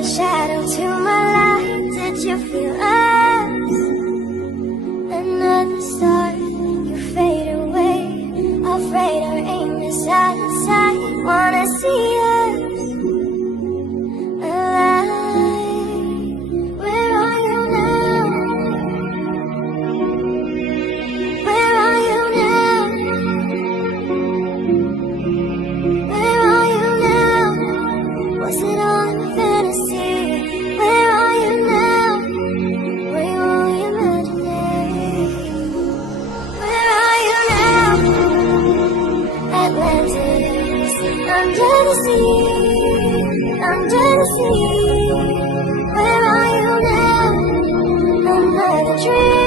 a shadow to my light. Did you feel us? Another star, you fade away. Afraid our aim is out of sight. Wanna see us alive. Where are you now? Where are you now? Where are you now? Was it all a fantasy? Where are you now? Were you only imagining? Where are you now? Atlantis, under the sea, under the sea. Where are you now? Another dream.